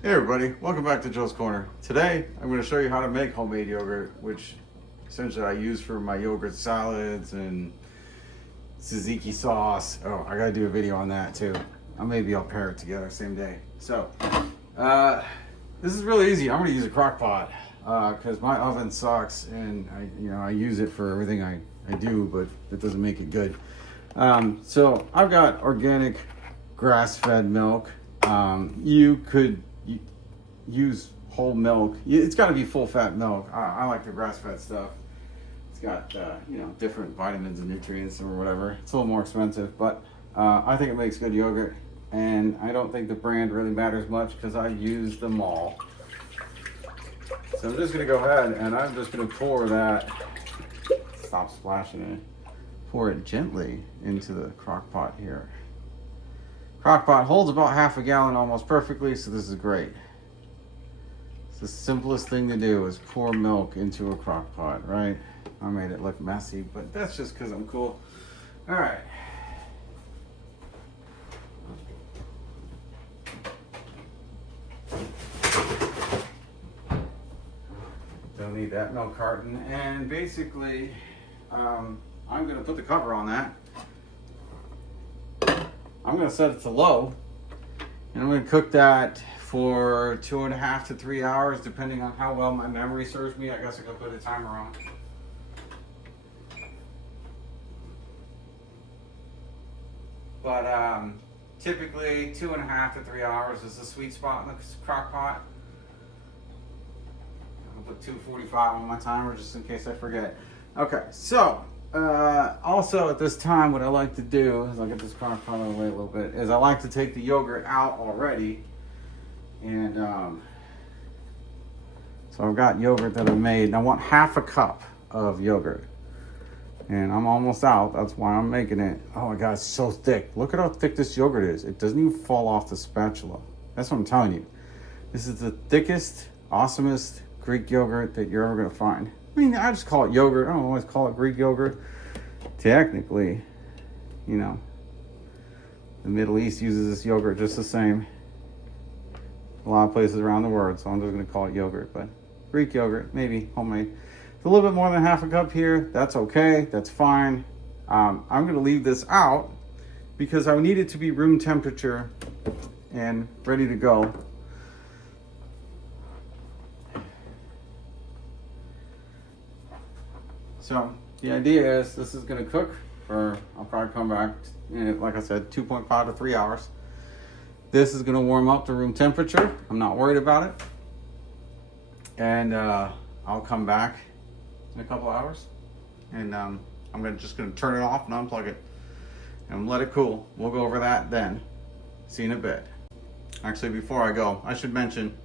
Hey everybody, welcome back to Joe's Corner. Today I'm going to show you how to make homemade yogurt, which essentially I use for my yogurt salads and tzatziki sauce. Oh, I gotta do a video on that too. Maybe I'll pair it together same day. So, this is really easy. I'm going to use a crock pot because my oven sucks and I use it for everything I do, but it doesn't make it good. So I've got organic grass-fed milk. You could use whole milk. It's got to be full-fat milk. I like the grass-fed stuff. It's got different vitamins and nutrients or whatever. It's a little more expensive, but I think it makes good yogurt. And I don't think the brand really matters much because I use them all. So I'm just going to go ahead and I'm just going to pour that. Stop splashing it. Pour it gently into the crock pot here. Crock pot holds about half a gallon almost perfectly, so this is great. It's the simplest thing to do is pour milk into a crock pot, right? I made it look messy, but that's just because I'm cool. All right. Don't need that milk carton. And basically, I'm going to put the cover on that. I'm going to set it to low. And I'm going to cook that for 2.5 to 3 hours, depending on how well my memory serves me. I guess I could put a timer on. But typically 2.5 to 3 hours is the sweet spot in the crock pot. I'll put 2:45 on my timer just in case I forget. Okay, so also at this time, what I like to do is I'll get this crock pot out of the way a little bit. Is I like to take the yogurt out already, and so I've got yogurt that I've made. And I want half a cup of yogurt. And I'm almost out. That's why I'm making it. Oh my God, it's so thick. Look at how thick this yogurt is. It doesn't even fall off the spatula. That's what I'm telling you. This is the thickest, awesomest Greek yogurt that you're ever going to find. I mean, I just call it yogurt. I don't always call it Greek yogurt. Technically, the Middle East uses this yogurt just the same. A lot of places around the world, so I'm just going to call it yogurt. But Greek yogurt, maybe homemade. It's a little bit more than half a cup here. That's okay. That's fine. I'm going to leave this out because I need it to be room temperature and ready to go. So the idea is this is going to cook for, I'll probably come back, like I said, 2.5 to 3 hours. This is going to warm up to room temperature. I'm not worried about it. And I'll come back in a couple hours, and I'm just gonna turn it off and unplug it and let it cool. We'll go over that then. See you in a bit. Actually, before I go, I should mention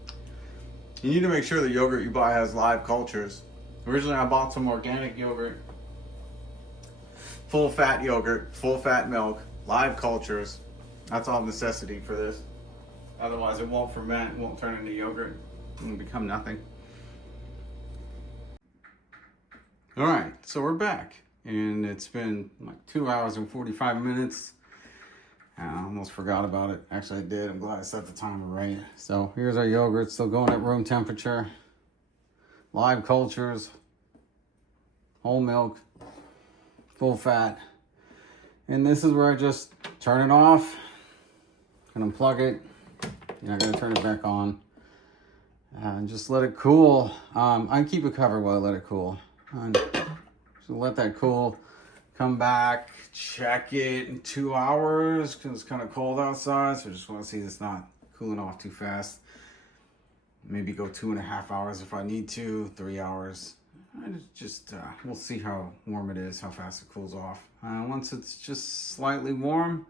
you need to make sure the yogurt you buy has live cultures. Originally, I bought some organic yogurt, full fat yogurt, full fat milk, live cultures. That's all necessity for this. Otherwise, it won't ferment, it won't turn into yogurt, and become nothing. All right, so we're back, and it's been like 2 hours and 45 minutes. I almost forgot about it. Actually, I did. I'm glad I set the timer right. So here's our yogurt, still going at room temperature. Live cultures, whole milk, full fat. And this is where I just turn it off and unplug it. You're not gonna turn it back on. And just let it cool. I keep it covered while I let it cool. And so let that cool, come back, check it in 2 hours because it's kind of cold outside. So I just want to see it's not cooling off too fast. Maybe go 2.5 hours if I need to, 3 hours. We'll see how warm it is, how fast it cools off. Once it's just slightly warm,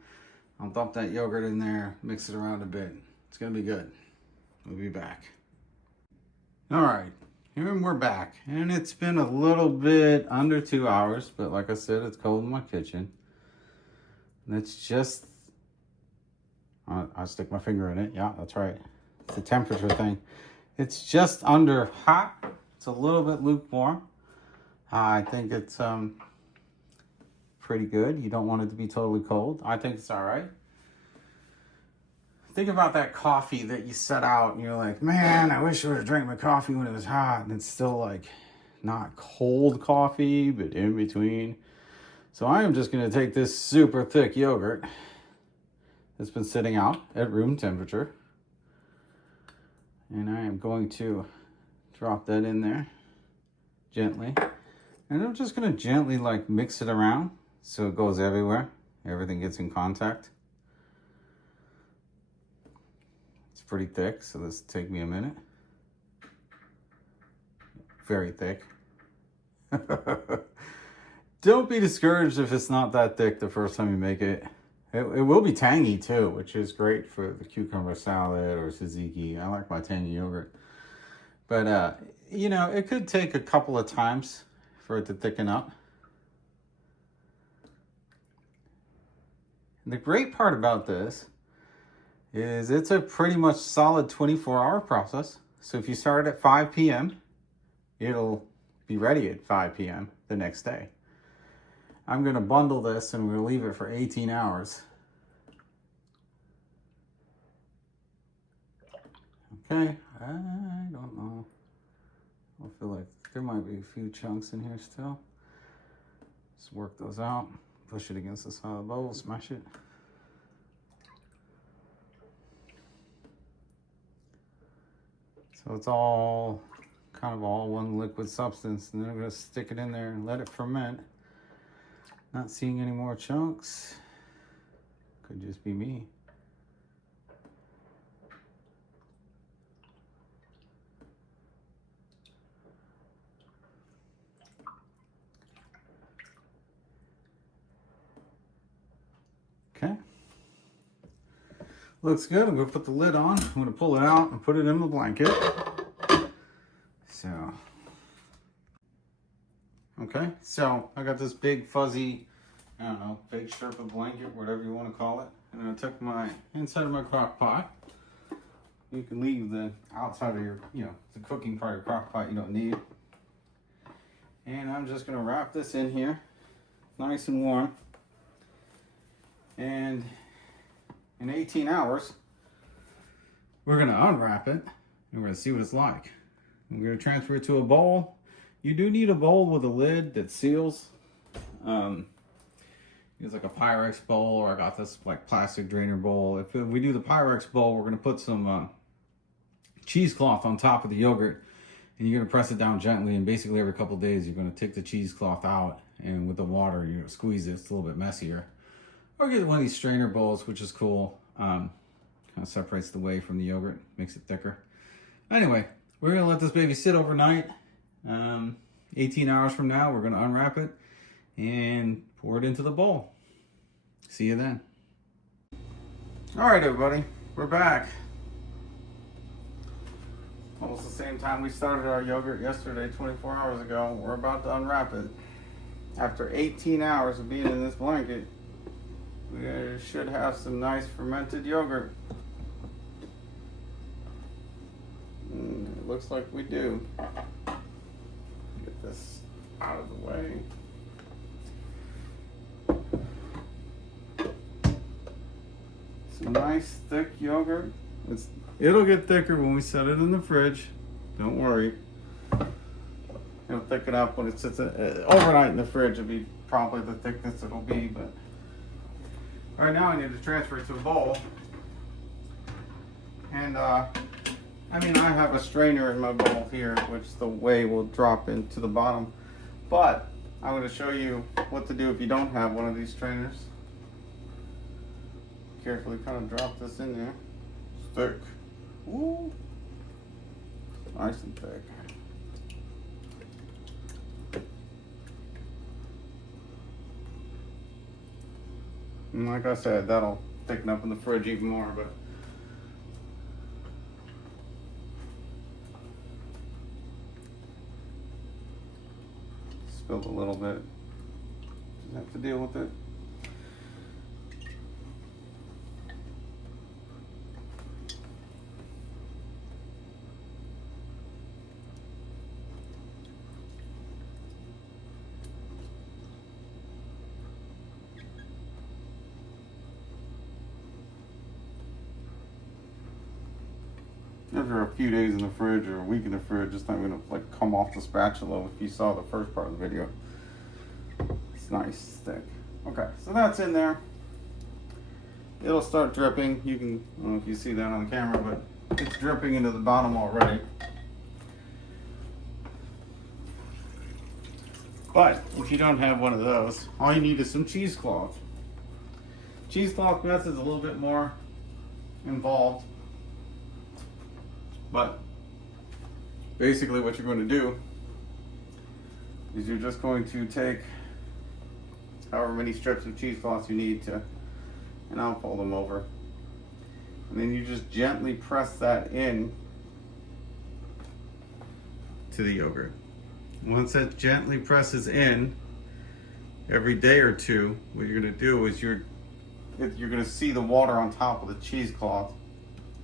I'll dump that yogurt in there, mix it around a bit. It's going to be good. We'll be back. All right. And we're back, and it's been a little bit under 2 hours, but like I said, it's cold in my kitchen. And it's just, I'll stick my finger in it. Yeah, that's right. It's the temperature thing. It's just under hot. It's a little bit lukewarm. I think it's pretty good. You don't want it to be totally cold. I think it's all right. think about that coffee that you set out and you're like, man, I wish I would have drank my coffee when it was hot, and it's still like not cold coffee, but in between. So I am just going to take this super thick yogurt that's been sitting out at room temperature, and I am going to drop that in there gently. And I'm just going to gently like mix it around so it goes everywhere. Everything gets in contact. It's pretty thick, so this will take me a minute. Very thick. Don't be discouraged if it's not that thick the first time you make it. It will be tangy too, which is great for the cucumber salad or tzatziki. I like my tangy yogurt. But, you know, it could take a couple of times for it to thicken up. And the great part about this is it's a pretty much solid 24-hour process. So if you start at 5 p.m., it'll be ready at 5 p.m. the next day. I'm going to bundle this and we'll leave it for 18 hours. Okay, I don't know. I feel like there might be a few chunks in here still. Let's work those out. Push it against the side of the bowl, smash it. So it's all kind of all one liquid substance, and then I'm going to stick it in there and let it ferment. Not seeing any more chunks. Could just be me. Okay. Looks good. I'm going to put the lid on. I'm going to pull it out and put it in the blanket. So, okay. So, I got this big fuzzy, I don't know, big Sherpa blanket, whatever you want to call it. And I took my, inside of my crock pot. You can leave the outside of your, you know, the cooking part of your crock pot you don't need. And I'm just going to wrap this in here, nice and warm. And in 18 hours, we're going to unwrap it and we're going to see what it's like. I'm going to transfer it to a bowl. You do need a bowl with a lid that seals. It's like a Pyrex bowl, or I got this like plastic drainer bowl. If we do the Pyrex bowl, we're going to put some cheesecloth on top of the yogurt, and you're going to press it down gently, and basically every couple of days you're going to take the cheesecloth out, and with the water you're going to squeeze it. It's a little bit messier. Or get one of these strainer bowls, which is cool. Kind of separates the whey from the yogurt, makes it thicker. Anyway, we're going to let this baby sit overnight. 18 hours from now, we're going to unwrap it and pour it into the bowl. See you then. All right, everybody, we're back. Almost the same time we started our yogurt yesterday, 24 hours ago. We're about to unwrap it. After 18 hours of being in this blanket, we should have some nice fermented yogurt. It looks like we do. Get this out of the way. Some nice thick yogurt. It'll get thicker when we set it in the fridge. Don't worry. It'll thicken up when it sits overnight in the fridge. It'll be probably the thickness it'll be, but right now I need to transfer it to a bowl. And I mean, I have a strainer in my bowl here, which the whey will drop into the bottom. But I'm going to show you what to do if you don't have one of these strainers. Carefully kind of drop this in there. It's thick. Ooh. Nice and thick. And like I said, that'll thicken up in the fridge even more, but spilled a little bit. Just have to deal with it. after a few days in the fridge or a week in the fridge, it's not gonna like come off the spatula if you saw the first part of the video. It's nice, thick. Okay, so that's in there. It'll start dripping. You can, I don't know if you see that on the camera, but it's dripping into the bottom already. But if you don't have one of those, all you need is some cheesecloth. Cheesecloth method is a little bit more involved, but basically what you're going to do is you're just going to take however many strips of cheesecloth you need to, and I'll fold them over, and then you just gently press that in to the yogurt. Once that gently presses in, every day or two, what you're going to do is you're going to see the water on top of the cheesecloth,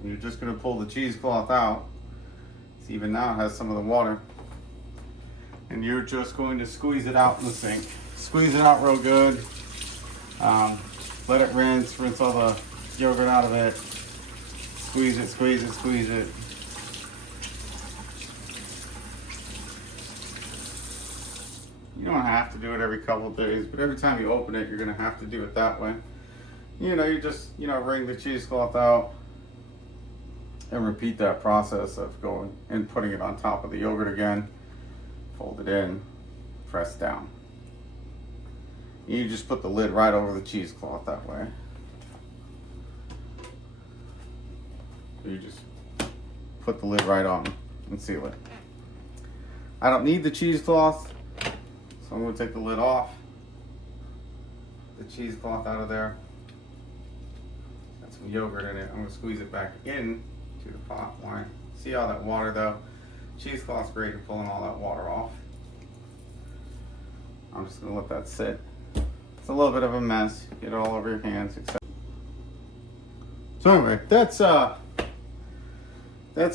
and you're just going to pull the cheesecloth out. See, even now it has some of the water, and you're just going to squeeze it out in the sink. Squeeze it out real good. Let it rinse all the yogurt out of it. Squeeze it, squeeze it, squeeze it. You don't have to do it every couple of days, but every time you open it, you're gonna have to do it that way. You know, you just, wring the cheesecloth out and repeat that process of going and putting it on top of the yogurt again. Fold it in, press down. You just put the lid right over the cheesecloth that way. You just put the lid right on and seal it. I don't need the cheesecloth, so I'm going to take the lid off, the cheesecloth out of there. Got some yogurt in it. I'm going to squeeze it back in to the pot. Why? See all that water though? Cheesecloth's great at pulling all that water off. I'm just going to let that sit. It's a little bit of a mess. Get it all over your hands, etc. So anyway, that's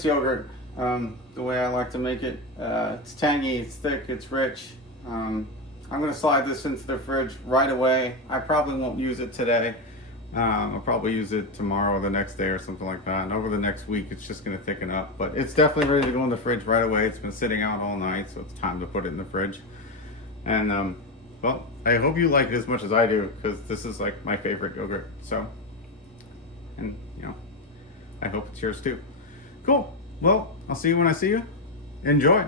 yogurt. The way I like to make it. It's tangy, it's thick, it's rich. I'm going to slide this into the fridge right away. I probably won't use it today. I'll probably use it tomorrow or the next day or something like that. And over the next week, it's just going to thicken up. But it's definitely ready to go in the fridge right away. It's been sitting out all night, so it's time to put it in the fridge. And, well, I hope you like it as much as I do, because this is like my favorite yogurt. So, and, I hope it's yours too. Cool. Well, I'll see you when I see you. Enjoy.